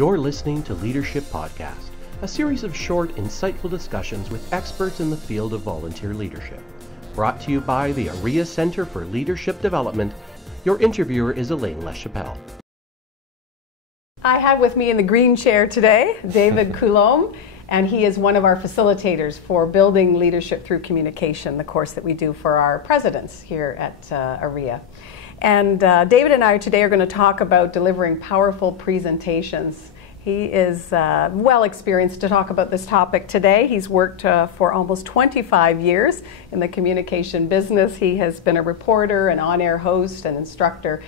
You're listening to Leadership Podcast, a series of short, insightful discussions with experts in the field of volunteer leadership. Brought to you by the AREA Center for Leadership Development. Your interviewer is Elaine LaChapelle. I have with me in the green chair today, David Coulombe, and he is one of our facilitators for Building Leadership Through Communication, the course that we do for our presidents here at AREA. And David and I today are going to talk about delivering powerful presentations. He is well experienced to talk about this topic today. He's worked for almost 25 years in the communication business. He has been a reporter, an on-air host, and instructor.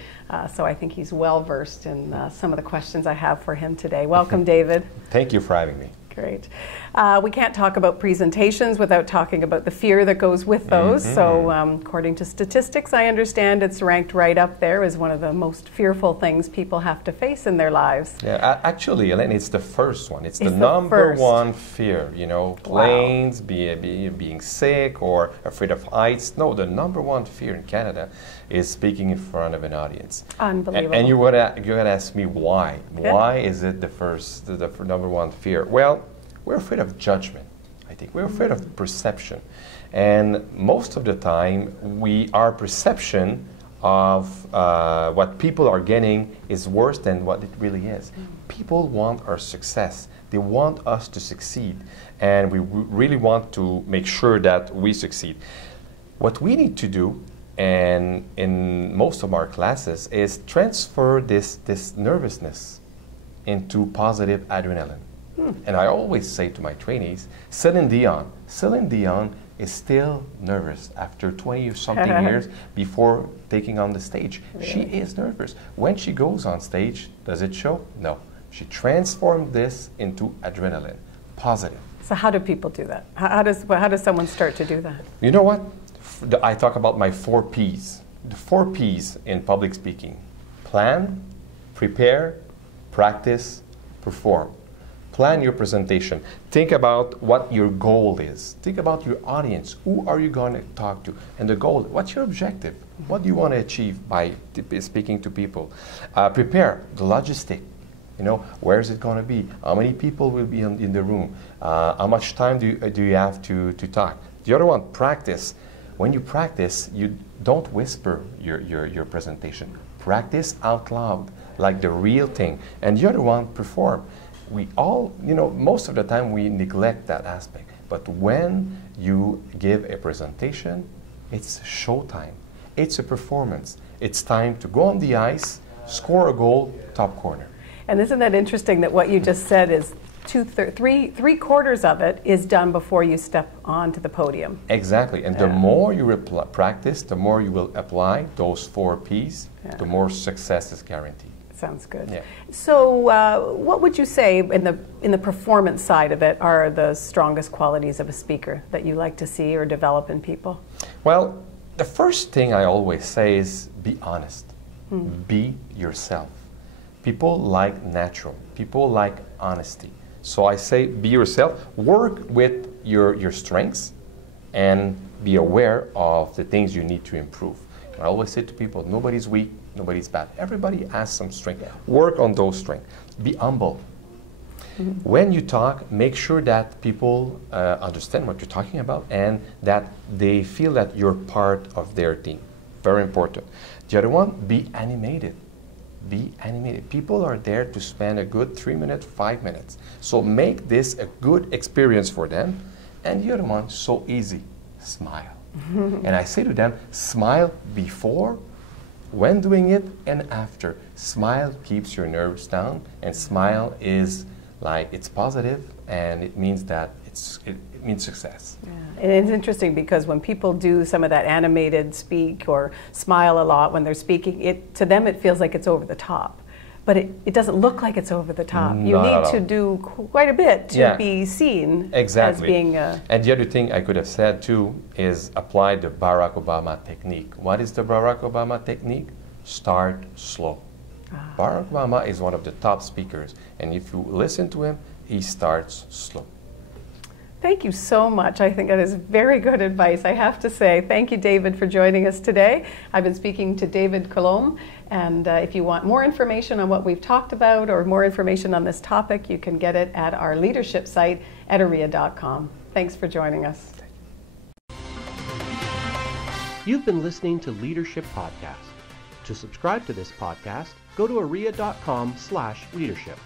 So I think he's well versed in some of the questions I have for him today. Welcome, David. Thank you for having me. Great. We can't talk about presentations without talking about the fear that goes with those. So according to statistics, I understand it's ranked right up there as one of the most fearful things people have to face in their lives. Yeah, actually, Elaine, it's the first one. It's the number one fear, you know, planes, being sick or afraid of heights. No, the number one fear in Canada is speaking in front of an audience. Unbelievable. And you're gonna ask me why. Yeah. Why is it the number one fear? Well, we're afraid of judgment, I think. We're afraid of perception. And most of the time, our perception of what people are getting is worse than what it really is. People want our success. They want us to succeed. And we really want to make sure that we succeed. What we need to do, and in most of our classes, is transfer this nervousness into positive adrenaline. And I always say to my trainees, Celine Dion is still nervous after 20 or something years before taking on the stage. Really? She is nervous. When she goes on stage, does it show? No. She transformed this into adrenaline, positive. So how do people do that? How does someone start to do that? You know what? I talk about my 4 Ps. The 4 Ps in public speaking: plan, prepare, practice, perform. Plan your presentation. Think about what your goal is. Think about your audience. Who are you going to talk to? And the goal, what's your objective? What do you want to achieve by speaking to people? Prepare the logistic. You know, where is it going to be? How many people will be in the room? How much time do you have to talk? The other one, practice. When you practice, you don't whisper your presentation. Practice out loud, like the real thing. And the other one, perform. We all, you know, most of the time we neglect that aspect. But when you give a presentation, it's showtime. It's a performance. It's time to go on the ice, score a goal, top corner. And isn't that interesting that what you just said is three quarters of it is done before you step onto the podium? Exactly. And the more you practice, the more you will apply those 4 Ps, the more success is guaranteed. Sounds good. Yeah. So what would you say in the performance side of it are the strongest qualities of a speaker that you like to see or develop in people? Well, the first thing I always say is be honest. Be yourself. People like natural. People like honesty. So I say be yourself. Work with your strengths and be aware of the things you need to improve. I always say to people, nobody's weak, nobody's bad. Everybody has some strength. Work on those strengths. Be humble. When you talk, make sure that people understand what you're talking about and that they feel that you're part of their team. Very important. The other one, be animated. Be animated. People are there to spend a good 3 minutes, 5 minutes. So make this a good experience for them. And the other one, so easy, smile. And I say to them, smile before, when doing it, and after. Smile keeps your nerves down, and smile is like, it's positive, and it means that it means success. Yeah. And it's interesting because when people do some of that animated speak or smile a lot when they're speaking, to them it feels like it's over the top. But it doesn't look like it's over the top. You need to do quite a bit to be seen as being And the other thing I could have said too is apply the Barack Obama technique. What is the Barack Obama technique? Start slow. Barack Obama is one of the top speakers, and if you listen to him, he starts slow. Thank you so much. I think that is very good advice, I have to say. Thank you, David, for joining us today. I've been speaking to David Coulombe, And if you want more information on what we've talked about or more information on this topic, you can get it at our leadership site at aria.com. Thanks for joining us. You've been listening to Leadership Podcast. To subscribe to this podcast, go to aria.com/leadership.